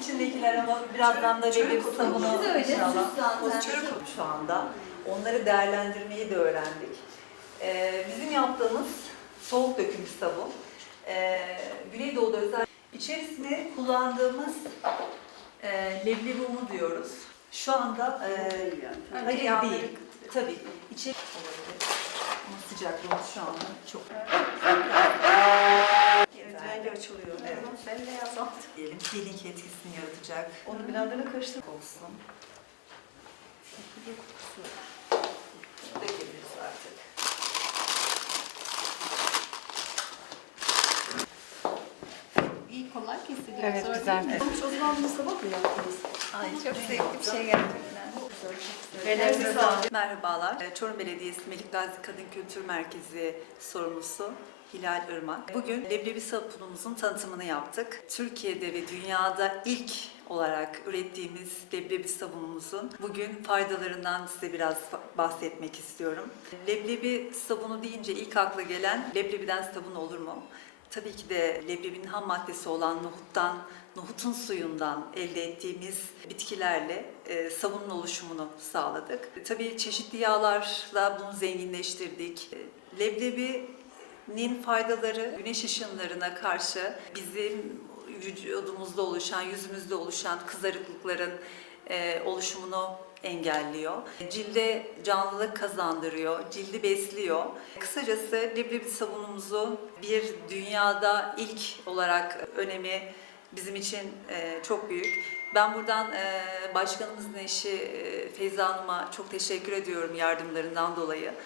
içindekiler ama birazdan çö da Çörek kutu çö bunu inşallah. Çörek kutu şu anda. Onları değerlendirmeyi de öğrendik. Ee, bizim yaptığımız soğuk döküm sabun. Ee, Güneydoğu'da özel içerisinde kullandığımız e, leblebi unu diyoruz. Şu anda e, yani. hayır yani, değil. Tabii. İçer İçin... Ama sıcaklığımız şu anda çok. Evet. Evet. Evet. Evet. Evet. Evet. Evet. Evet diyelim. Peeling etkisini yaratacak. Onu biraz daha karıştır. Olsun. Şu da İyi kolay kesildi. Evet Söyledim güzel. Sonuç o zaman bunu sabah mı yaptınız? Ay çok sevdiğim şey, şey geldi. Gel e yani. Merhabalar. Çorum Belediyesi Melik Gazi Kadın Kültür Merkezi sorumlusu Hilal Irmak. Bugün evet. Leblebi Sapunumuzun tanıtımını yaptık. Türkiye'de ve dünyada ilk olarak ürettiğimiz leblebi sabunumuzun bugün faydalarından size biraz bahsetmek istiyorum. Evet. Leblebi sabunu deyince ilk akla gelen leblebiden sabun olur mu? Tabii ki de leblebinin ham maddesi olan nohuttan nohutun suyundan elde ettiğimiz bitkilerle e, sabunun oluşumunu sağladık. E, tabii çeşitli yağlarla bunu zenginleştirdik. E, leblebi'nin faydaları güneş ışınlarına karşı bizim vücudumuzda oluşan, yüzümüzde oluşan kızarıklıkların e, oluşumunu engelliyor. E, cilde canlılık kazandırıyor, cildi besliyor. Kısacası leblebi sabunumuzu bir dünyada ilk olarak e, önemi bizim için çok büyük. Ben buradan başkanımızın eşi Feyza Hanım'a çok teşekkür ediyorum yardımlarından dolayı.